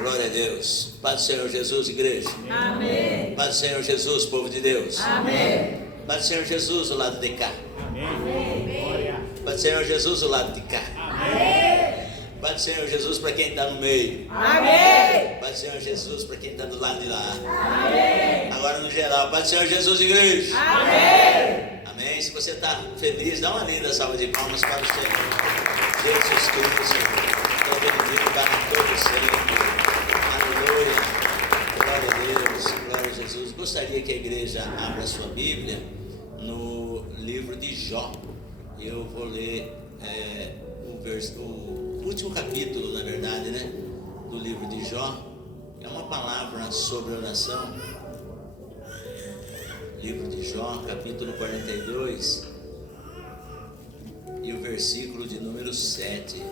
Glória a Deus. Paz do Senhor Jesus, igreja. Amém. Paz do Senhor Jesus, povo de Deus. Amém. Paz do Senhor Jesus, o lado de cá. Amém. Paz do Senhor Jesus, o lado de cá. Amém. Paz do Senhor Jesus para quem está no meio. Amém. Paz do Senhor Jesus para quem está do lado de lá. Amém. Agora no geral, paz do Senhor Jesus, igreja. Amém. Amém. Se você está feliz, dá uma linda salva de palmas para o Senhor Jesus Cristo. Todo bendito para todo sempre. Aleluia. Glória a Deus. Glória a Jesus. Gostaria que a igreja abra sua Bíblia no livro de Jó. Eu vou ler o último capítulo, na verdade, né? Do livro de Jó. É uma palavra sobre oração. Livro de Jó, capítulo 42, e o versículo de número 7.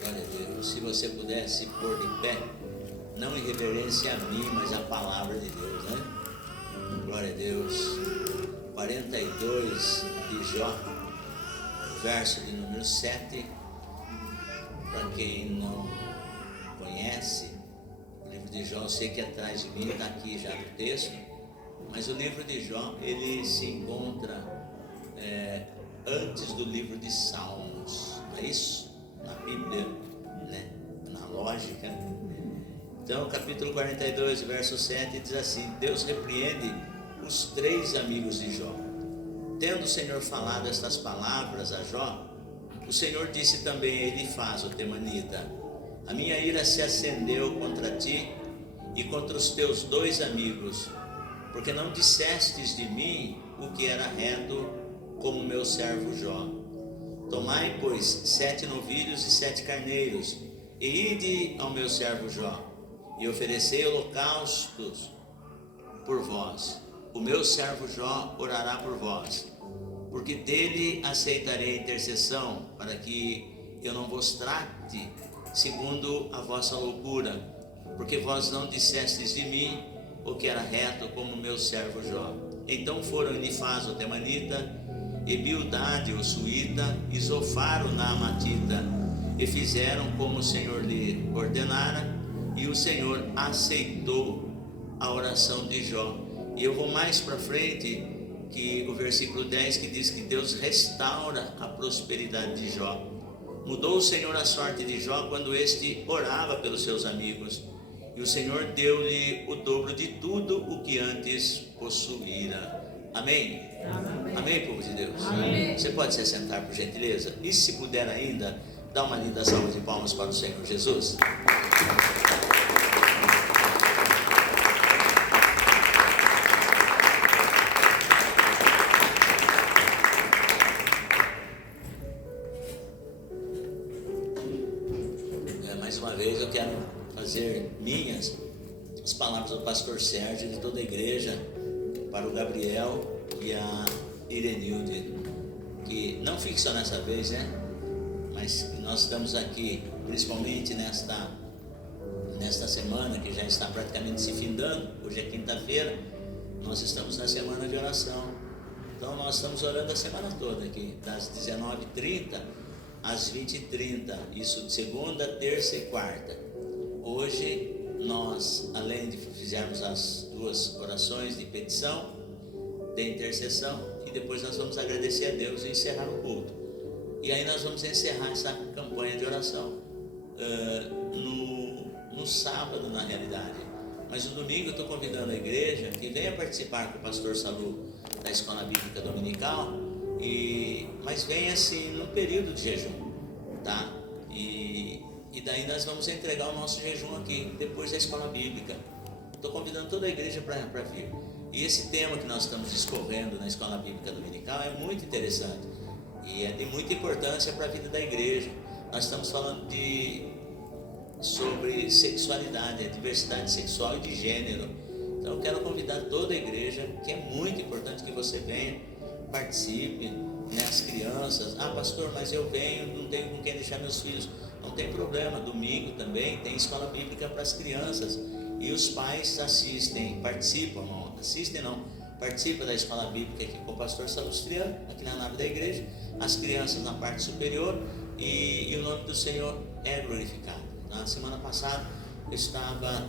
Glória a Deus. Se você pudesse pôr de pé, não em reverência a mim, mas a palavra de Deus, né? Glória a Deus. 42 de Jó, verso de número 7. Para quem não conhece, o livro de Jó, eu sei que atrás de mim está aqui já no texto. Mas o livro de Jó, ele se encontra antes do livro de Salmos, não é isso? Na Bíblia, né? Na lógica. Então, capítulo 42, verso 7, diz assim: Deus repreende os 3 amigos de Jó. Tendo o Senhor falado estas palavras a Jó, o Senhor disse também a Elifaz, o temanita: a minha ira se acendeu contra ti e contra os teus 2 amigos, porque não dissestes de mim o que era reto, como meu servo Jó. Tomai, pois, 7 novilhos e 7 carneiros, e ide ao meu servo Jó, e oferecei holocaustos por vós. O meu servo Jó orará por vós, porque dele aceitarei a intercessão, para que eu não vos trate segundo a vossa loucura, porque vós não dissestes de mim o que era reto, como meu servo Jó. Então foram Elifaz o temanita, e Bildade o suíta, e Zofar o naamatita, e fizeram como o Senhor lhe ordenara, e o Senhor aceitou a oração de Jó. E eu vou mais para frente, que o versículo 10, que diz que Deus restaura a prosperidade de Jó. Mudou o Senhor a sorte de Jó quando este orava pelos seus amigos, e o Senhor deu-lhe o dobro de tudo o que antes possuíra. Amém? Amém, amém, povo de Deus? Amém. Você pode se sentar, por gentileza? E se puder ainda, dá uma linda salva de palmas para o Senhor Jesus. Mais uma vez eu quero fazer minhas as palavras do pastor Sérgio e de toda a igreja para o Gabriel e a Irenilde, que não fique só nessa vez, né? Mas nós estamos aqui, principalmente nesta semana que já está praticamente se findando. Hoje é quinta-feira, nós estamos na semana de oração. Então nós estamos orando a semana toda aqui, das 19h30 às 20h30, isso de segunda, terça e quarta. Hoje nós, além de fizermos as 2 orações de petição, de intercessão, e depois nós vamos agradecer a Deus e encerrar o culto. E aí nós vamos encerrar essa campanha de oração no sábado, na realidade. Mas no domingo eu estou convidando a igreja que venha participar com o pastor Salu da Escola Bíblica Dominical, mas venha assim no período de jejum, tá? E daí nós vamos entregar o nosso jejum aqui, depois da Escola Bíblica. Estou convidando toda a igreja para vir. E esse tema que nós estamos discorrendo na Escola Bíblica Dominical é muito interessante e é de muita importância para a vida da igreja. Nós estamos falando sobre sexualidade, diversidade sexual e de gênero. Então eu quero convidar toda a igreja, que é muito importante que você venha, participe, né, as crianças. Ah, pastor, mas eu venho, não tenho com quem deixar meus filhos. Não tem problema, domingo também tem escola bíblica para as crianças. E os pais participam da escola bíblica aqui com o pastor Salustriano, aqui na nave da igreja, as crianças na parte superior, e o nome do Senhor é glorificado. Na semana passada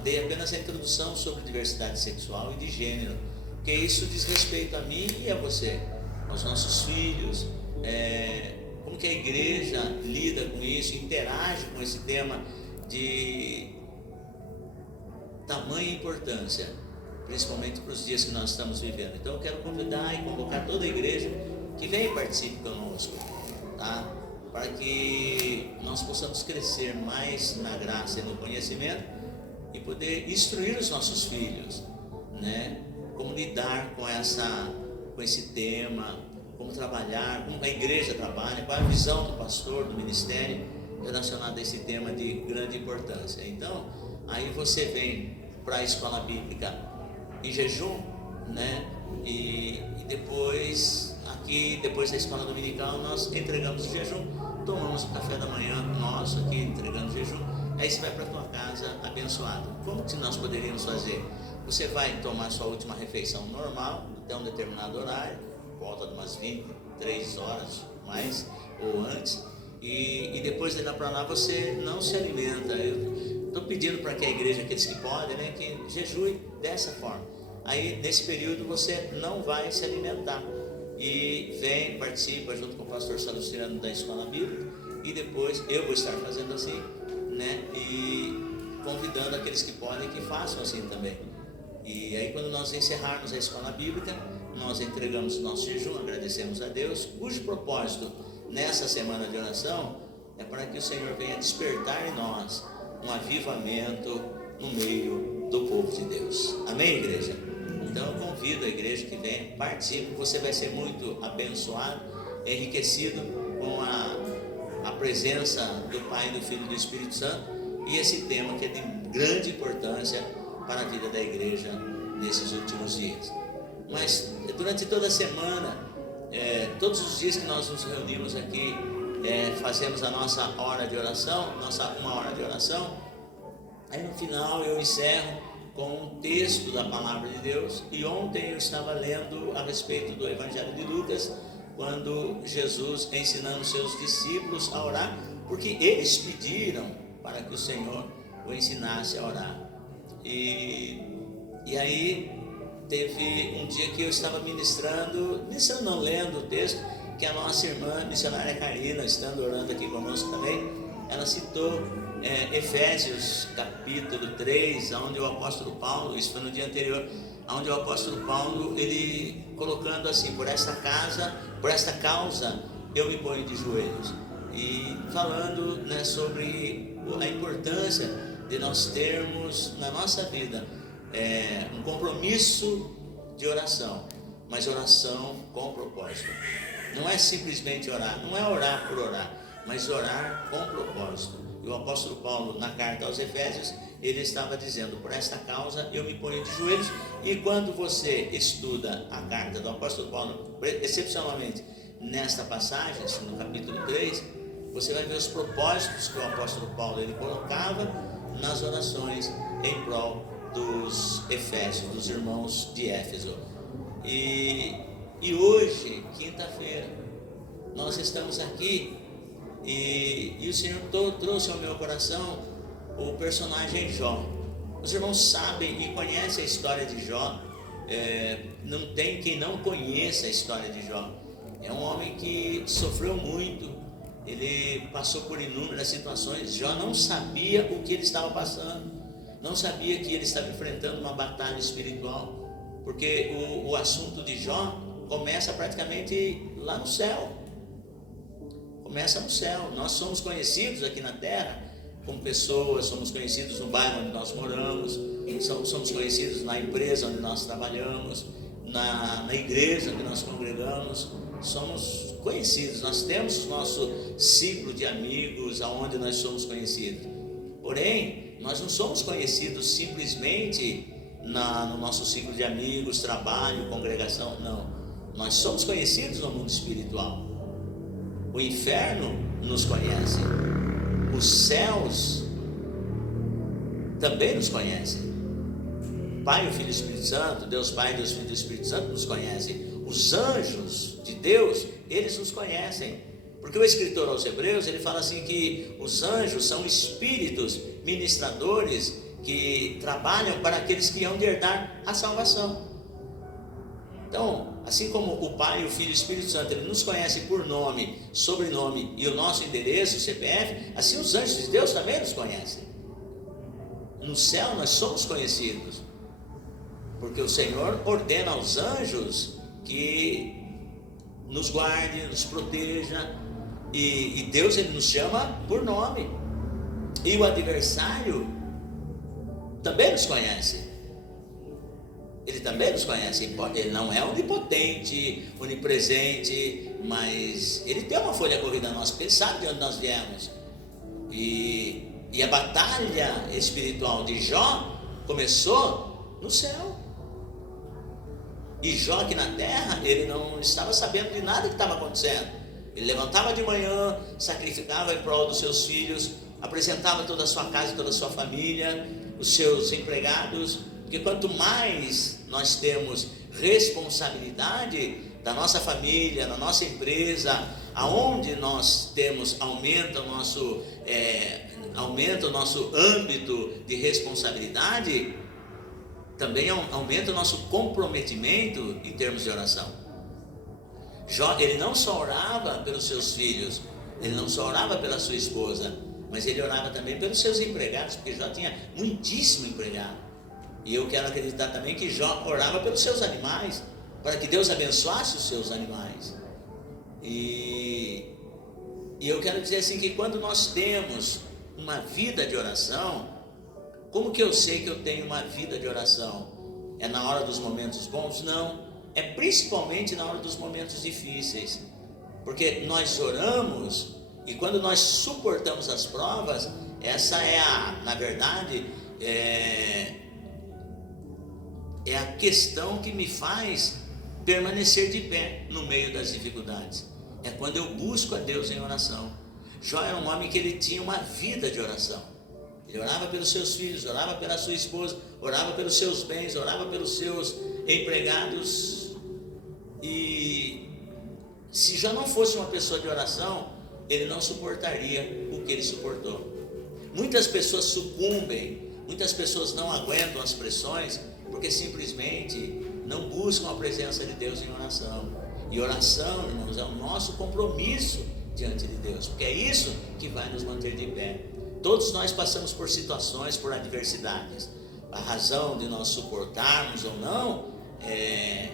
dei apenas a introdução sobre diversidade sexual e de gênero, porque isso diz respeito a mim e a você, aos nossos filhos, como que a igreja lida com isso, interage com esse tema de tamanha importância, principalmente para os dias que nós estamos vivendo. Então eu quero convidar e convocar toda a igreja que venha e participe conosco, tá? Para que nós possamos crescer mais na graça e no conhecimento e poder instruir os nossos filhos, né? Como lidar com esse tema, como trabalhar, como a igreja trabalha, qual é a visão do pastor, do ministério relacionado a esse tema de grande importância. Então, aí você vem para a escola bíblica em jejum, né? E depois, aqui, depois da escola dominical, nós entregamos o jejum, tomamos o café da manhã nosso aqui, entregando o jejum, aí você vai para a tua casa abençoado. Como que nós poderíamos fazer? Você vai tomar sua última refeição normal, até um determinado horário, volta de umas 23 horas, mais, ou antes, e depois de lá para lá você não se alimenta. Eu estou pedindo para que a igreja, aqueles que podem, né, que jejue dessa forma. Aí nesse período você não vai se alimentar e vem, participa junto com o pastor Salustiano da escola bíblica, e depois eu vou estar fazendo assim, né, e convidando aqueles que podem que façam assim também. E aí quando nós encerrarmos a escola bíblica, nós entregamos o nosso jejum, agradecemos a Deus, cujo propósito nessa semana de oração é para que o Senhor venha despertar em nós um avivamento no meio do povo de Deus. Amém, igreja? Então eu convido a igreja que venha, participe, você vai ser muito abençoado, enriquecido com a presença do Pai, do Filho e do Espírito Santo, e esse tema que é de grande importância para a vida da igreja nesses últimos dias. Mas durante toda a semana, todos os dias que nós nos reunimos aqui, fazemos a nossa hora de oração, uma hora de oração. Aí no final eu encerro com um texto da palavra de Deus, e ontem eu estava lendo a respeito do Evangelho de Lucas, quando Jesus ensinando seus discípulos a orar, porque eles pediram para que o Senhor o ensinasse a orar. E aí teve um dia que eu estava ministrando, não lendo o texto, que a nossa irmã missionária Karina, estando orando aqui conosco também, ela citou Efésios capítulo 3, onde o apóstolo Paulo, isso foi no dia anterior, onde o apóstolo Paulo, ele colocando assim: por esta causa eu me ponho de joelhos, e falando, né, sobre a importância de nós termos na nossa vida um compromisso de oração, mas oração com propósito. Não é simplesmente orar, não é orar por orar, mas orar com propósito. E o apóstolo Paulo, na carta aos Efésios, ele estava dizendo: por esta causa eu me ponho de joelhos. E quando você estuda a carta do apóstolo Paulo, excepcionalmente nesta passagem, no capítulo 3, você vai ver os propósitos que o apóstolo Paulo ele colocava nas orações em prol dos Efésios, dos irmãos de Éfeso. E hoje, quinta-feira, nós estamos aqui e o Senhor trouxe ao meu coração o personagem Jó. Os irmãos sabem e conhecem a história de Jó. Não tem quem não conheça a história de Jó. É um homem que sofreu muito, ele passou por inúmeras situações. Jó não sabia o que ele estava passando, não sabia que ele estava enfrentando uma batalha espiritual, porque o assunto de Jó começa praticamente lá no céu. Começa no céu. Nós somos conhecidos aqui na terra como pessoas, somos conhecidos no bairro onde nós moramos, somos conhecidos na empresa onde nós trabalhamos, na igreja onde nós congregamos, somos conhecidos, nós temos o nosso ciclo de amigos aonde nós somos conhecidos. Porém, nós não somos conhecidos simplesmente no nosso ciclo de amigos, trabalho, congregação, não. Nós somos conhecidos no mundo espiritual. O inferno nos conhece, os céus também nos conhecem. Pai, o Filho e o Espírito Santo, Deus Pai, Deus Filho e Espírito Santo nos conhecem. Os anjos de Deus, eles nos conhecem, Porque o escritor aos Hebreus, ele fala assim que os anjos são espíritos ministradores que trabalham para aqueles que hão de herdar a salvação. Então, assim como o Pai, o Filho e o Espírito Santo, ele nos conhece por nome, sobrenome e o nosso endereço, o CPF, assim os anjos de Deus também nos conhecem. No céu nós somos conhecidos, porque o Senhor ordena aos anjos que nos guarde, nos proteja, e Deus, ele nos chama por nome. E o adversário também nos conhece. Ele também nos conhece. Ele não é onipotente, onipresente, mas ele tem uma folha corrida nossa, porque ele sabe de onde nós viemos. E a batalha espiritual de Jó começou no céu. E Jó aqui na terra, ele não estava sabendo de nada que estava acontecendo. Ele levantava de manhã, sacrificava em prol dos seus filhos, apresentava toda a sua casa, toda a sua família, os seus empregados, porque quanto mais nós temos responsabilidade da nossa família, da nossa empresa, aonde nós temos, aumenta o nosso âmbito de responsabilidade, também aumenta o nosso comprometimento em termos de oração. Jó, ele não só orava pelos seus filhos, ele não só orava pela sua esposa, mas ele orava também pelos seus empregados, porque Jó tinha muitíssimo empregado. E eu quero acreditar também que Jó orava pelos seus animais, para que Deus abençoasse os seus animais. E eu quero dizer assim, que quando nós temos uma vida de oração, como que eu sei que eu tenho uma vida de oração? É na hora dos momentos bons? Não. É principalmente na hora dos momentos difíceis, porque nós oramos e quando nós suportamos as provas, essa é na verdade, é a questão que me faz permanecer de pé no meio das dificuldades. É quando eu busco a Deus em oração. Jó era um homem que ele tinha uma vida de oração. Ele orava pelos seus filhos, orava pela sua esposa, orava pelos seus bens, orava pelos seus empregados. E se já não fosse uma pessoa de oração, ele não suportaria o que ele suportou. Muitas pessoas sucumbem, muitas pessoas não aguentam as pressões, porque simplesmente não buscam a presença de Deus em oração. E oração, irmãos, é o nosso compromisso diante de Deus, porque é isso que vai nos manter de pé. Todos nós passamos por situações, por adversidades. A razão de nós suportarmos ou não é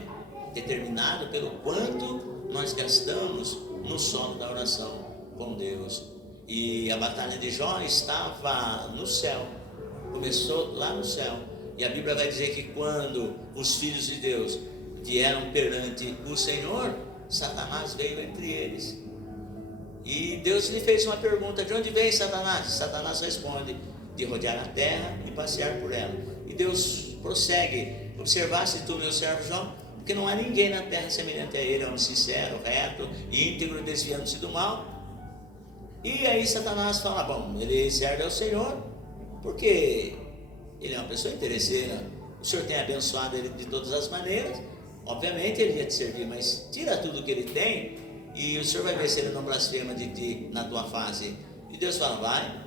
determinado pelo quanto nós gastamos no solo da oração com Deus. E a batalha de Jó estava no céu, começou lá no céu. E a Bíblia vai dizer que quando os filhos de Deus vieram perante o Senhor, Satanás veio entre eles. E Deus lhe fez uma pergunta: de onde vem Satanás? Satanás responde: de rodear a terra e passear por ela. E Deus prossegue: observaste tu, meu servo Jó, porque não há ninguém na terra semelhante a ele, homem sincero, reto, íntegro, desviando-se do mal. E aí Satanás fala: bom, ele serve ao Senhor, porque ele é uma pessoa interesseira, o Senhor tem abençoado ele de todas as maneiras, obviamente ele ia te servir, mas tira tudo que ele tem, e o Senhor vai ver se ele não blasfema de ti na tua face. E Deus fala: vai,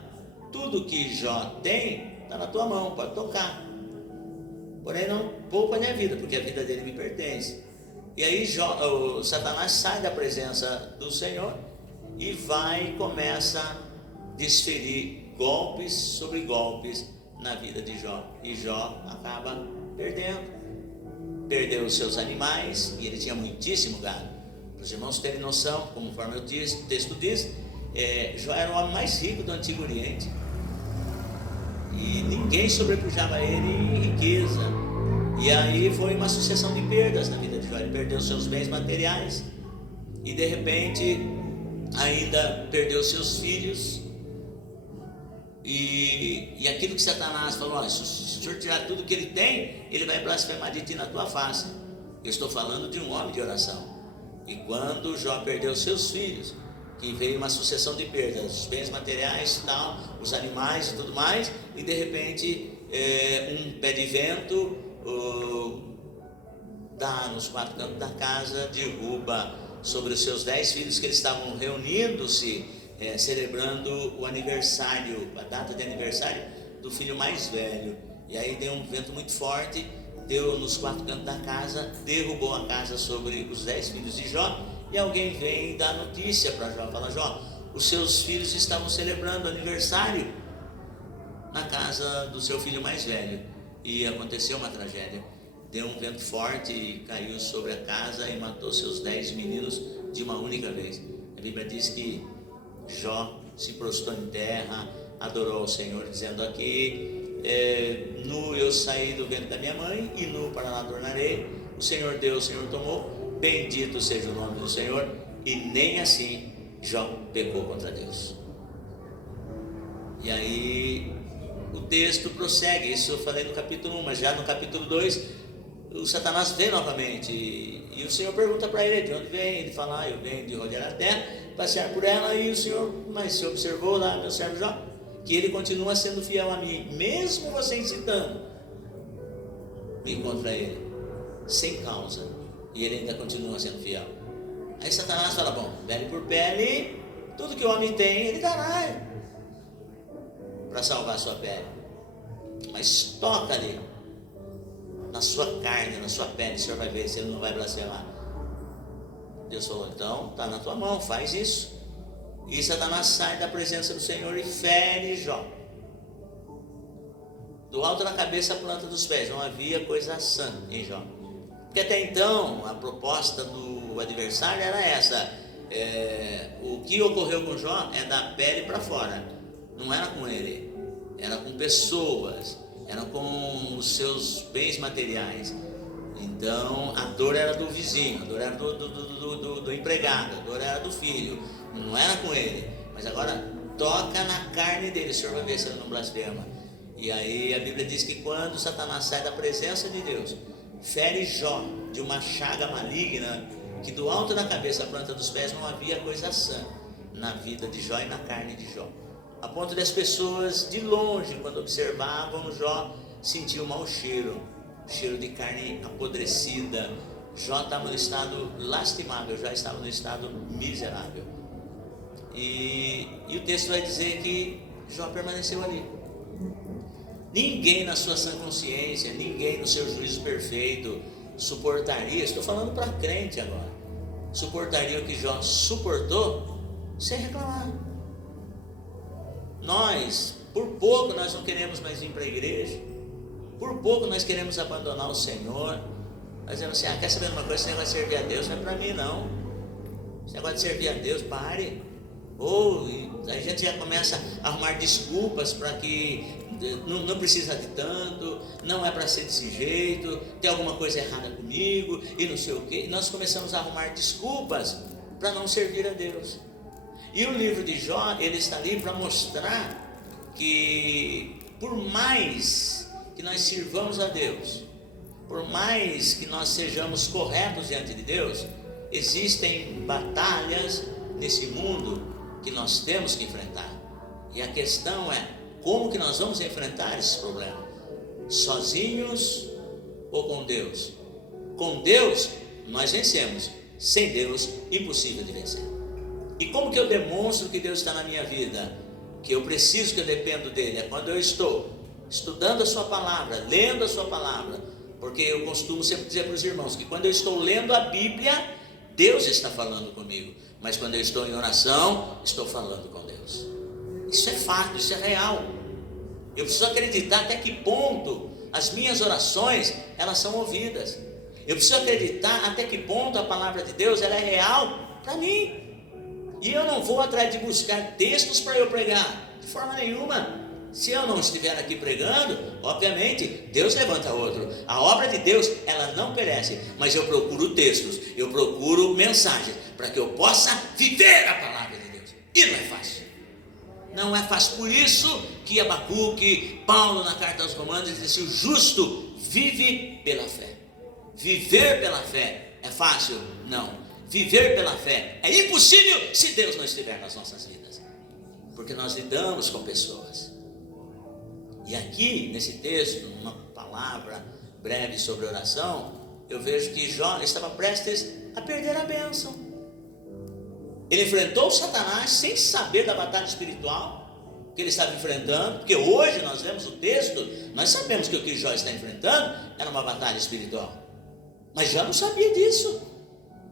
tudo que Jó tem está na tua mão, pode tocar, porém não poupa a minha vida, porque a vida dele me pertence. E aí Satanás sai da presença do Senhor e vai e começa a desferir golpes sobre golpes na vida de Jó. E Jó acaba perdeu os seus animais, e ele tinha muitíssimo gado. Para os irmãos terem noção, conforme o texto diz, Jó era o homem mais rico do Antigo Oriente, e ninguém sobrepujava ele em riqueza. E aí foi uma sucessão de perdas na vida de Jó. Ele perdeu seus bens materiais e de repente ainda perdeu seus filhos. E aquilo que Satanás falou: se o Senhor tirar tudo que ele tem, ele vai blasfemar de ti na tua face. Eu estou falando de um homem de oração. E quando Jó perdeu seus filhos, que veio uma sucessão de perdas, os bens materiais, tal, os animais e tudo mais, e de repente um pé de vento dá nos quatro cantos da casa, derruba sobre os seus 10 filhos que eles estavam reunindo-se, celebrando o aniversário, a data de aniversário do filho mais velho. E aí deu um vento muito forte, deu nos 4 cantos da casa, derrubou a casa sobre os 10 filhos de Jó. E alguém vem dar notícia para Jó, fala: Jó, os seus filhos estavam celebrando aniversário na casa do seu filho mais velho. E aconteceu uma tragédia. Deu um vento forte, caiu sobre a casa e matou seus 10 meninos de uma única vez. A Bíblia diz que Jó se prostrou em terra, adorou ao Senhor, dizendo aqui: nu eu saí do ventre da minha mãe, e nu para lá tornarei. O Senhor deu, o Senhor tomou, bendito seja o nome do Senhor. E nem assim Jó pecou contra Deus. E aí o texto prossegue, isso eu falei no capítulo 1, mas já no capítulo 2, o Satanás vem novamente, e o Senhor pergunta para ele: de onde vem? Ele fala: eu venho de rodear a terra, passear por ela. E o Senhor, mas você observou lá, meu servo Jó, que ele continua sendo fiel a mim, mesmo você incitando-me contra ele, sem causa, e ele ainda continua sendo fiel. Aí Satanás fala: bom, pele por pele, tudo que o homem tem, ele dará para salvar a sua pele, mas toca ali na sua carne, na sua pele, o Senhor vai ver se ele não vai blasfemar. Deus falou: então está na tua mão, faz isso. E Satanás sai da presença do Senhor e fere Jó, do alto da cabeça à planta dos pés. Não havia coisa sã em Jó, porque até então a proposta do adversário era essa: o que ocorreu com Jó é da pele para fora, não era com ele, era com pessoas, era com os seus bens materiais. Então a dor era do vizinho, a dor era do empregado, a dor era do filho, não era com ele. Mas agora toca na carne dele, o Senhor vai ver se ele não blasfema. E aí a Bíblia diz que quando Satanás sai da presença de Deus, fere Jó de uma chaga maligna, que do alto da cabeça à planta dos pés não havia coisa sã na vida de Jó e na carne de Jó, a ponto das pessoas de longe, quando observavam Jó, sentiam mau cheiro, cheiro de carne apodrecida. Jó estava no estado lastimável, já estava no estado miserável. E o texto vai dizer que Jó permaneceu ali. Ninguém na sua sã consciência, ninguém no seu juízo perfeito suportaria, estou falando para crente agora, suportaria o que Jó suportou sem reclamar. Nós, por pouco nós não queremos mais vir para a igreja, por pouco nós queremos abandonar o Senhor. Nós dizemos assim: quer saber de uma coisa, esse negócio de servir a Deus não é para mim não, esse negócio de servir a Deus, pare. Ou a gente já começa a arrumar desculpas para que não precisa de tanto, não é para ser desse jeito, tem alguma coisa errada comigo e não sei o que. Nós começamos a arrumar desculpas para não servir a Deus. E o livro de Jó, ele está ali para mostrar que por mais que nós sirvamos a Deus, por mais que nós sejamos corretos diante de Deus, existem batalhas nesse mundo que nós temos que enfrentar. E a questão é: como que nós vamos enfrentar esse problema? Sozinhos ou com Deus? Com Deus nós vencemos, sem Deus impossível de vencer. E como que eu demonstro que Deus está na minha vida? Que eu preciso, que eu dependo dele, é quando eu estou estudando a sua palavra, lendo a sua palavra. Porque eu costumo sempre dizer para os irmãos que quando eu estou lendo a Bíblia, Deus está falando comigo, mas quando eu estou em oração, estou falando com Deus. Isso é fato, isso é real. Eu preciso acreditar até que ponto as minhas orações, elas são ouvidas. Eu preciso acreditar até que ponto a palavra de Deus, ela é real para mim. E eu não vou atrás de buscar textos para eu pregar, de forma nenhuma. Se eu não estiver aqui pregando, obviamente, Deus levanta outro. A obra de Deus, ela não perece, mas eu procuro textos, eu procuro mensagens, para que eu possa viver a palavra de Deus. E não é fácil. Não é fácil. Por isso que Abacuque, Paulo na carta aos Romanos, diz assim: o justo vive pela fé. Viver pela fé é fácil? Não. Viver pela fé é impossível se Deus não estiver nas nossas vidas, porque nós lidamos com pessoas. E aqui nesse texto, uma palavra breve sobre oração, eu vejo que Jó estava prestes a perder a bênção. Ele enfrentou Satanás sem saber da batalha espiritual que ele estava enfrentando, porque hoje nós lemos o texto, nós sabemos que o que Jó está enfrentando era uma batalha espiritual, mas Jó não sabia disso.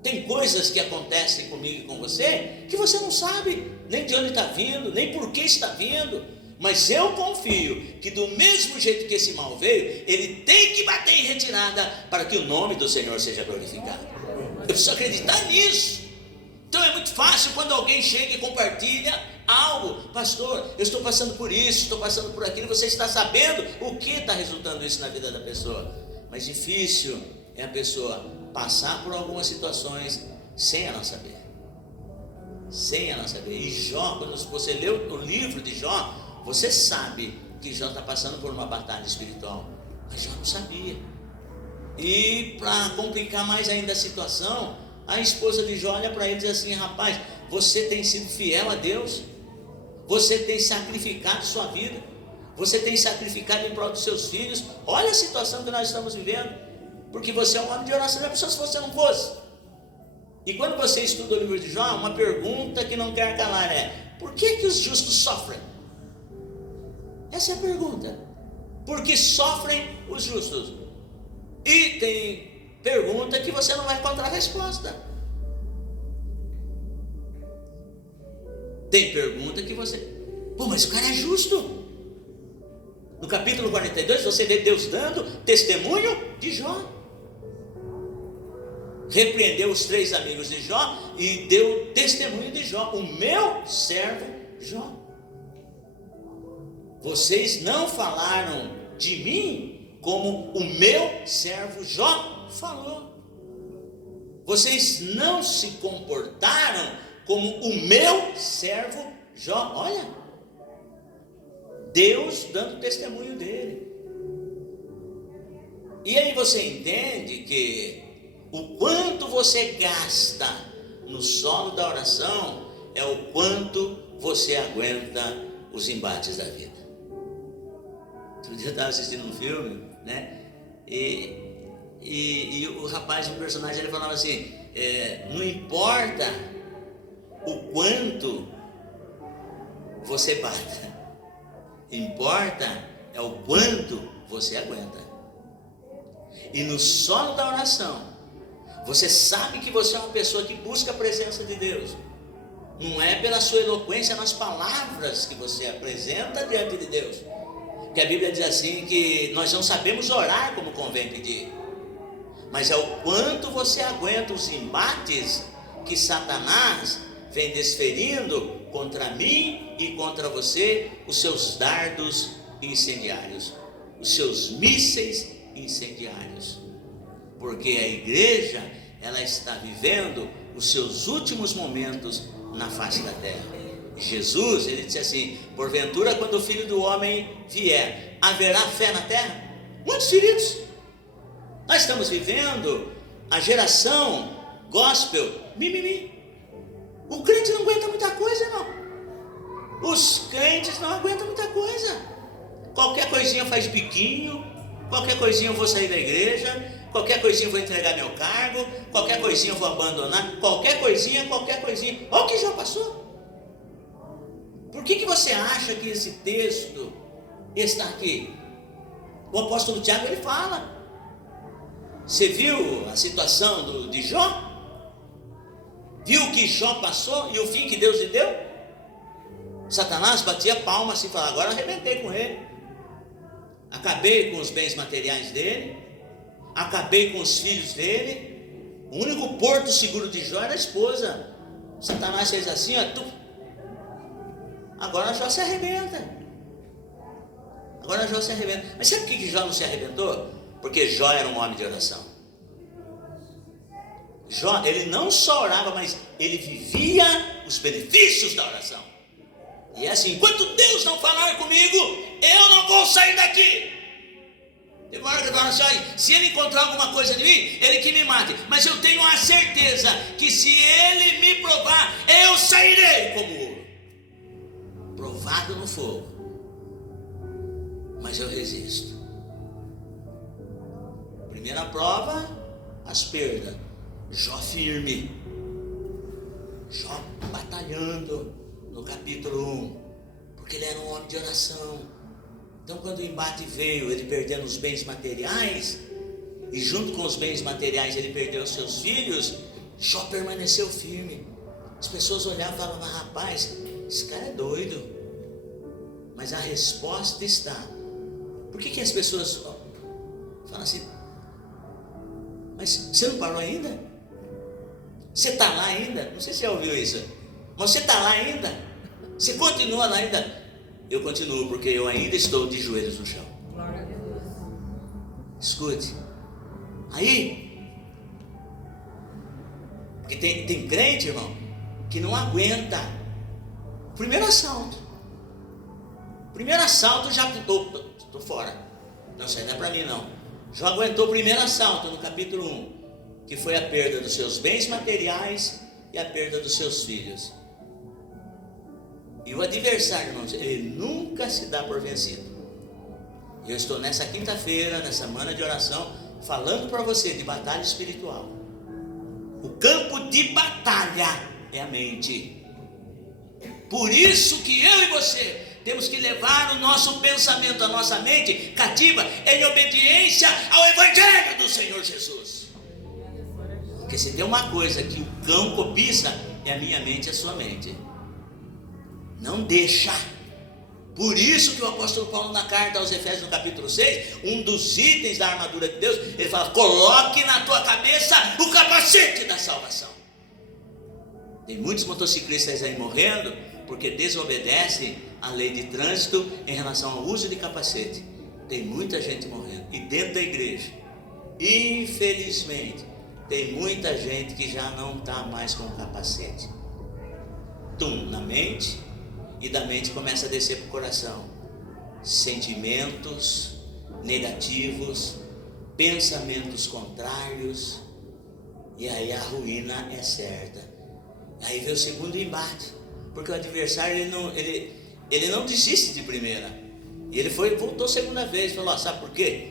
Tem coisas que acontecem comigo e com você que você não sabe nem de onde está vindo, nem por que está vindo, mas eu confio que do mesmo jeito que esse mal veio, ele tem que bater em retirada para que o nome do Senhor seja glorificado. Eu preciso acreditar nisso. Então é muito fácil quando alguém chega e compartilha algo: pastor, eu estou passando por isso, estou passando por aquilo. Você está sabendo o que está resultando isso na vida da pessoa. Mas difícil é a pessoa passar por algumas situações sem ela saber. Sem ela saber. E Jó, quando você lê o livro de Jó, você sabe que Jó está passando por uma batalha espiritual, mas Jó não sabia. E para complicar mais ainda a situação, a esposa de Jó olha para ele e diz assim: rapaz, você tem sido fiel a Deus, você tem sacrificado sua vida, você tem sacrificado em prol dos seus filhos. Olha a situação que nós estamos vivendo, porque você é um homem de oração. Não é se você não fosse. E quando você estuda o livro de Jó, uma pergunta que não quer calar é: por que os justos sofrem? Essa é a pergunta. Por que sofrem os justos? E tem pergunta que você não vai encontrar resposta. Tem pergunta que você: pô, mas o cara é justo. No capítulo 42 você vê Deus dando testemunho de Jó. Repreendeu os 3 amigos de Jó e deu testemunho de Jó: o meu servo Jó. Vocês não falaram de mim como o meu servo Jó falou. Vocês não se comportaram como o meu servo Jó. Olha, Deus dando testemunho dele. E aí você entende que o quanto você gasta no solo da oração é o quanto você aguenta os embates da vida. Outro dia eu estava assistindo um filme, né? E o rapaz, o personagem, ele falava assim: não importa o quanto você bata, importa é o quanto você aguenta. E no solo da oração, você sabe que você é uma pessoa que busca a presença de Deus. Não é pela sua eloquência nas palavras que você apresenta diante de Deus, que a Bíblia diz assim que nós não sabemos orar como convém pedir, mas é o quanto você aguenta os embates que Satanás vem desferindo contra mim e contra você, os seus dardos incendiários, os seus mísseis incendiários. Porque a igreja, ela está vivendo os seus últimos momentos na face da terra. Jesus, ele disse assim: porventura, quando o Filho do Homem vier, haverá fé na terra? Muitos feridos. Nós estamos vivendo a geração gospel mimimi. O crente não aguenta muita coisa, não. Os crentes não aguentam muita coisa. Qualquer coisinha faz biquinho, qualquer coisinha eu vou sair da igreja, qualquer coisinha eu vou entregar meu cargo, qualquer coisinha eu vou abandonar, qualquer coisinha. Olha o que já passou. Por que você acha que esse texto está aqui? O apóstolo Tiago, ele fala: você viu a situação de Jó? Viu o que Jó passou e o fim que Deus lhe deu? Satanás batia palma assim e falava: agora arrebentei com ele, acabei com os bens materiais dele, acabei com os filhos dele. O único porto seguro de Jó era a esposa. Satanás fez assim, ó, agora Jó se arrebenta. Mas sabe por que Jó não se arrebentou? Porque Jó era um homem de oração. Jó, ele não só orava, mas ele vivia os benefícios da oração. E é assim: enquanto Deus não falar comigo, eu não vou sair daqui. Teve uma hora que ele falou assim: se ele encontrar alguma coisa de mim, ele que me mate, mas eu tenho a certeza que se ele me provar, eu sairei como ouro, provado no fogo, mas eu resisto. Primeira prova, as perdas. Jó firme. Jó batalhando no capítulo 1, porque ele era um homem de oração. Então quando o embate veio, ele perdendo os bens materiais, e junto com os bens materiais ele perdeu os seus filhos, Jó permaneceu firme. As pessoas olhavam e falavam: rapaz, esse cara é doido. Mas a resposta está. Por que as pessoas falam assim: mas você não parou ainda? Você está lá ainda? Não sei se você já ouviu isso. Mas você está lá ainda? Você continua lá ainda? Eu continuo, porque eu ainda estou de joelhos no chão. Glória a Deus. Escute. Aí, porque tem crente, irmão, que não aguenta. Primeiro assalto já estou fora. Não, isso aí não é para mim não. Já aguentou o primeiro assalto no capítulo 1, que foi a perda dos seus bens materiais e a perda dos seus filhos. E o adversário, irmãos, ele nunca se dá por vencido. Eu estou nessa quinta-feira, nessa semana de oração, falando para você de batalha espiritual. O campo de batalha é a mente. Por isso que eu e você temos que levar o nosso pensamento, a nossa mente cativa em obediência ao Evangelho do Senhor Jesus. Porque se tem uma coisa que o cão cobiça, é a minha mente e a sua mente. Não deixa. Por isso que o apóstolo Paulo, na carta aos Efésios, no capítulo 6, um dos itens da armadura de Deus, ele fala: coloque na tua cabeça o capacete da salvação. Tem muitos motociclistas aí morrendo porque desobedecem a lei de trânsito em relação ao uso de capacete. Tem muita gente morrendo. E dentro da igreja, infelizmente, tem muita gente que já não está mais com capacete. Na mente, e da mente começa a descer para o coração sentimentos negativos, pensamentos contrários, e aí a ruína é certa. Aí vem o segundo embate, porque o adversário ele não desiste de primeira, e ele voltou segunda vez, falou: sabe por quê?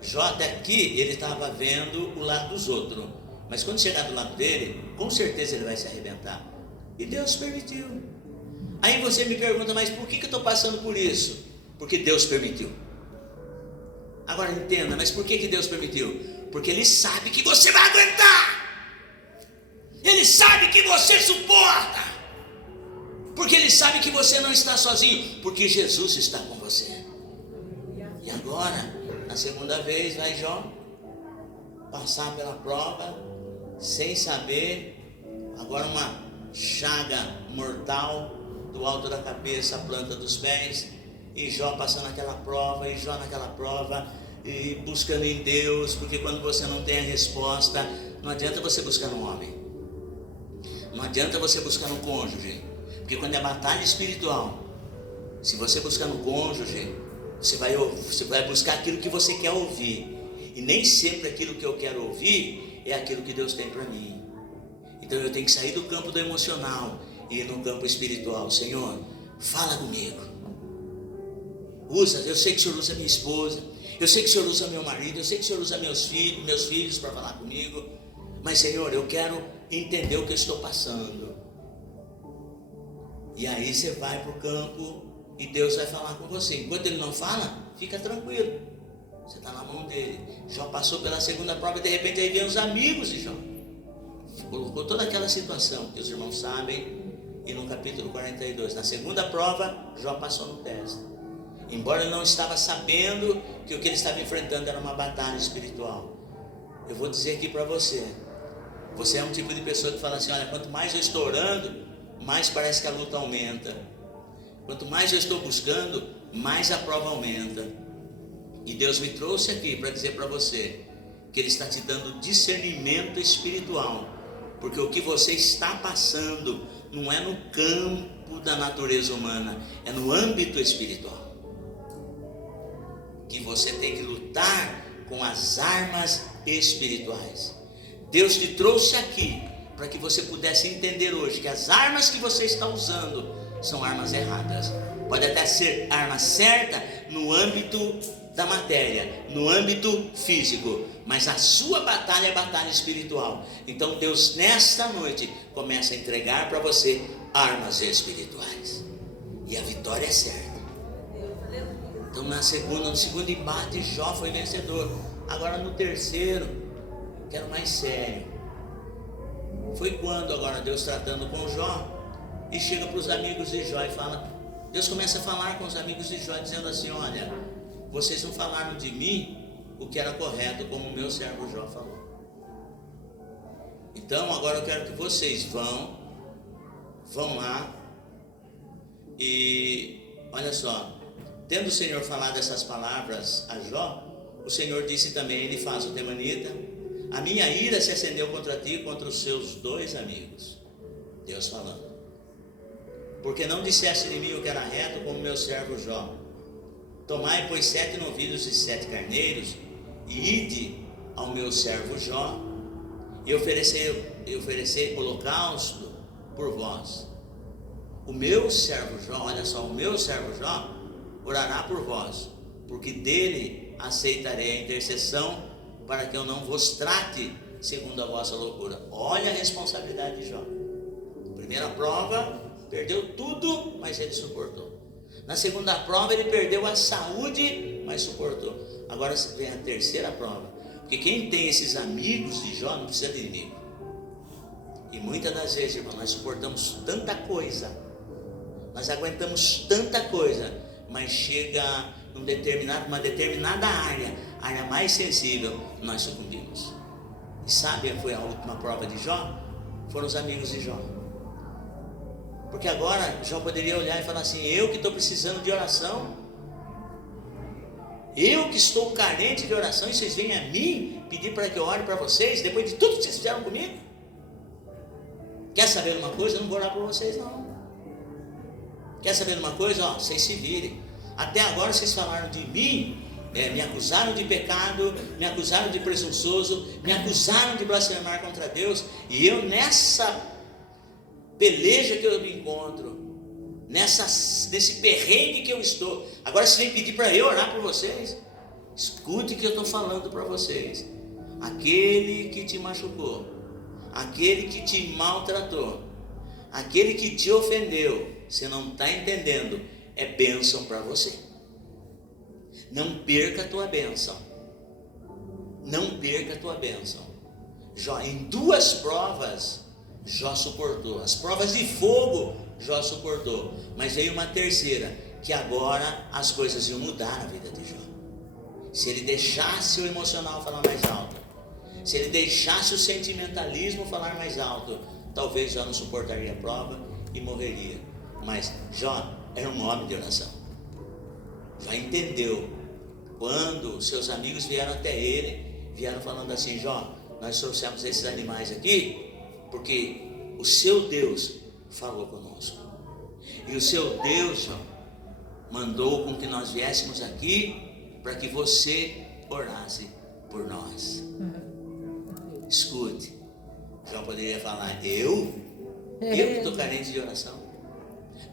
Jó até aqui ele estava vendo o lado dos outros, mas quando chegar do lado dele, com certeza ele vai se arrebentar, e Deus permitiu. Aí você me pergunta: mas por que eu estou passando por isso? Porque Deus permitiu. Agora entenda, mas por que Deus permitiu? Porque Ele sabe que você vai aguentar. Ele sabe que você suporta. Porque Ele sabe que você não está sozinho. Porque Jesus está com você. E agora, na segunda vez, vai Jó passar pela prova, sem saber. Agora uma chaga mortal do alto da cabeça à planta dos pés, e Jó passando aquela prova, e Jó naquela prova, e buscando em Deus, porque quando você não tem a resposta, não adianta você buscar no homem, não adianta você buscar no cônjuge, porque quando é batalha espiritual, se você buscar no cônjuge, você vai buscar aquilo que você quer ouvir, e nem sempre aquilo que eu quero ouvir é aquilo que Deus tem para mim. Então eu tenho que sair do campo do emocional e ir no campo espiritual. Senhor, fala comigo. Eu sei que o Senhor usa minha esposa, eu sei que o Senhor usa meu marido, eu sei que o Senhor usa meus filhos para falar comigo, mas Senhor, eu quero entender o que eu estou passando. E aí você vai para o campo e Deus vai falar com você. Enquanto Ele não fala, fica tranquilo, você está na mão dele. Jó passou pela segunda prova e de repente aí vem os amigos de Jó, colocou toda aquela situação que os irmãos sabem. E no capítulo 42, na segunda prova, Jó passou no teste. Embora ele não estava sabendo que o que ele estava enfrentando era uma batalha espiritual. Eu vou dizer aqui para você, você é um tipo de pessoa que fala assim: olha, quanto mais eu estou orando, mais parece que a luta aumenta. Quanto mais eu estou buscando, mais a prova aumenta. E Deus me trouxe aqui para dizer para você que Ele está te dando discernimento espiritual, porque o que você está passando não é no campo da natureza humana, é no âmbito espiritual, que você tem que lutar com as armas espirituais. Deus te trouxe aqui para que você pudesse entender hoje que as armas que você está usando são armas erradas. Pode até ser arma certa, no âmbito da matéria, no âmbito físico, mas a sua batalha é batalha espiritual. Então Deus nesta noite começa a entregar para você armas espirituais, e a vitória é certa. Então no segundo embate Jó foi vencedor. Agora no terceiro, que era mais sério, foi quando agora Deus tratando com Jó, e chega para os amigos de Jó e fala, Deus começa a falar com os amigos de Jó, dizendo assim: olha, vocês não falaram de mim o que era correto, como o meu servo Jó falou. Então agora eu quero que vocês vão lá, e olha só, tendo o Senhor falado essas palavras a Jó, o Senhor disse também, ele faz o temanita: a minha ira se acendeu contra ti e contra os seus 2 amigos. Deus falando: porque não disseste de mim o que era reto, como meu servo Jó. Tomai, pois, 7 novilhos e 7 carneiros, e ide ao meu servo Jó, e oferecei holocausto por vós. O meu servo Jó, olha só, o meu servo Jó orará por vós, porque dele aceitarei a intercessão, para que eu não vos trate segundo a vossa loucura. Olha a responsabilidade de Jó. Primeira prova, perdeu tudo, mas ele suportou. Na segunda prova ele perdeu a saúde, mas suportou. Agora vem a terceira prova, porque quem tem esses amigos de Jó não precisa de inimigo. E muitas das vezes, irmão, nós suportamos tanta coisa, nós aguentamos tanta coisa, mas chega uma determinada área mais sensível, nós sucumbimos. E sabe, foi a última prova de Jó? Foram os amigos de Jó. Porque agora Jó poderia olhar e falar assim: eu que estou precisando de oração, eu que estou carente de oração, e vocês vêm a mim pedir para que eu ore para vocês, depois de tudo que vocês fizeram comigo? Quer saber uma coisa? Eu não vou orar por vocês não. Quer saber uma coisa? Ó, vocês se virem. Até agora vocês falaram de mim, me acusaram de pecado, me acusaram de presunçoso, me acusaram de blasfemar contra Deus, e eu nessa peleja que eu me encontro, nesse perrengue que eu estou, agora você vem pedir para eu orar por vocês? Escute o que eu estou falando para vocês. Aquele que te machucou, aquele que te maltratou, aquele que te ofendeu, você não está entendendo, é bênção para você. Não perca a tua bênção. Não perca a tua bênção. Jó, em 2 provas, Jó suportou. As provas de fogo, Jó suportou. Mas veio uma terceira, que agora as coisas iam mudar na vida de Jó. Se ele deixasse o emocional falar mais alto, se ele deixasse o sentimentalismo falar mais alto, talvez Jó não suportaria a prova e morreria. Mas Jó era um homem de oração. Jó entendeu. Quando seus amigos vieram até ele, vieram falando assim: Jó, nós trouxemos esses animais aqui porque o seu Deus falou conosco, e o seu Deus, Jó, mandou com que nós viéssemos aqui para que você orasse por nós. Escute, Jó poderia falar: eu que estou carente de oração.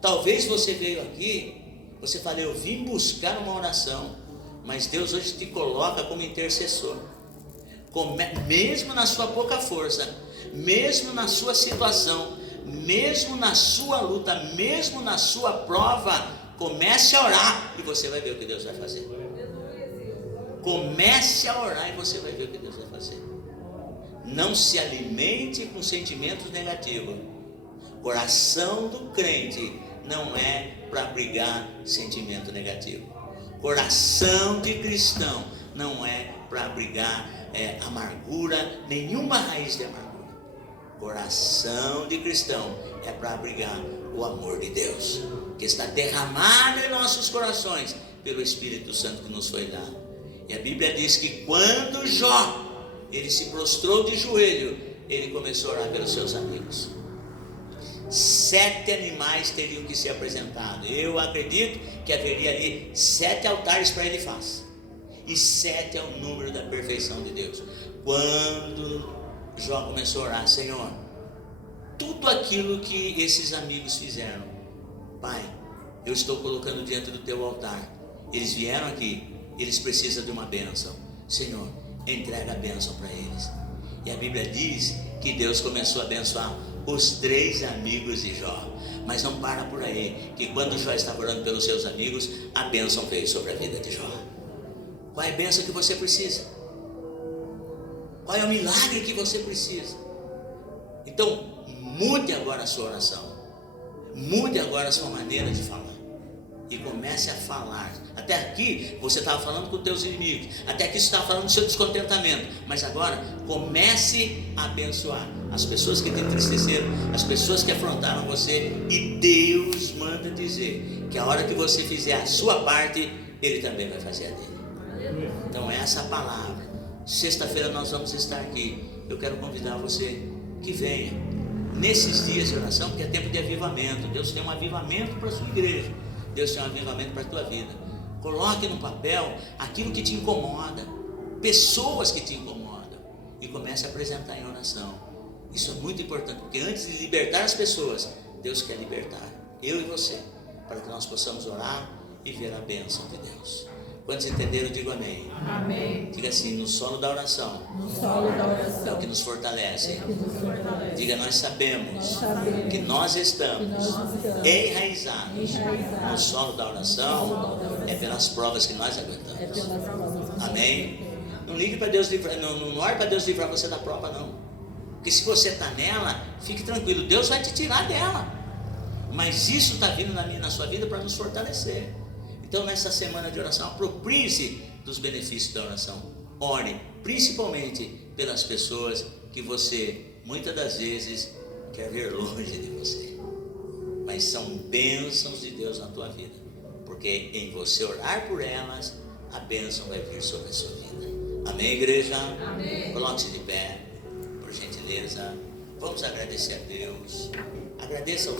Talvez você veio aqui, você fala: eu vim buscar uma oração, mas Deus hoje te coloca como intercessor. Mesmo na sua pouca força, mesmo na sua situação, mesmo na sua luta, mesmo na sua prova, comece a orar e você vai ver o que Deus vai fazer. Comece a orar e você vai ver o que Deus vai fazer. Não se alimente com sentimentos negativos. Coração do crente não é para abrigar sentimento negativo. Coração de cristão não é para abrigar amargura, nenhuma raiz de amargura. Coração de cristão é para abrigar o amor de Deus, que está derramado em nossos corações pelo Espírito Santo que nos foi dado. E a Bíblia diz que quando Jó, ele se prostrou de joelho, ele começou a orar pelos seus amigos. 7 animais teriam que ser apresentados. Eu acredito que haveria ali 7 altares para ele face. E 7 é o número da perfeição de Deus. Quando Jó começou a orar: Senhor, tudo aquilo que esses amigos fizeram, Pai, eu estou colocando diante do teu altar. Eles vieram aqui, eles precisam de uma bênção. Senhor, entrega a bênção para eles. E a Bíblia diz que Deus começou a abençoar os 3 amigos de Jó. Mas não para por aí, que quando Jó estava orando pelos seus amigos, a bênção veio sobre a vida de Jó. Qual é a bênção que você precisa? Qual é o milagre que você precisa? Então, mude agora a sua oração. Mude agora a sua maneira de falar. E comece a falar. Até aqui você estava falando com os teus inimigos. Até aqui você estava falando do seu descontentamento. Mas agora comece a abençoar as pessoas que te entristeceram, as pessoas que afrontaram você. E Deus manda dizer que a hora que você fizer a sua parte, Ele também vai fazer a dele. Então essa palavra. Sexta-feira nós vamos estar aqui. Eu quero convidar você que venha nesses dias de oração, porque é tempo de avivamento. Deus tem um avivamento para a sua igreja. Deus tem um avivamento para a tua vida. Coloque no papel aquilo que te incomoda, pessoas que te incomodam, e comece a apresentar em oração. Isso é muito importante, porque antes de libertar as pessoas, Deus quer libertar eu e você, para que nós possamos orar e ver a bênção de Deus. Quantos entenderam, digo amém. Amém. Diga assim: no solo da oração, No solo da oração é o que nos fortalece. é que nos fortalece. Diga: nós sabemos Sabemos que nós estamos enraizados no solo da oração, é pelas provas que nós É aguentamos. pelas provas. Amém? Não ligue para Deus livrar, não ore para Deus livrar você da prova, não. Porque se você está nela, fique tranquilo, Deus vai te tirar dela. Mas isso está vindo na sua vida para nos fortalecer. Então, nessa semana de oração, aproprie-se dos benefícios da oração. Ore, principalmente pelas pessoas que você, muitas das vezes, quer ver longe de você. Mas são bênçãos de Deus na tua vida. Porque em você orar por elas, a bênção vai vir sobre a sua vida. Amém, igreja? Amém. Coloque-se de pé, por gentileza. Vamos agradecer a Deus. Agradeça ao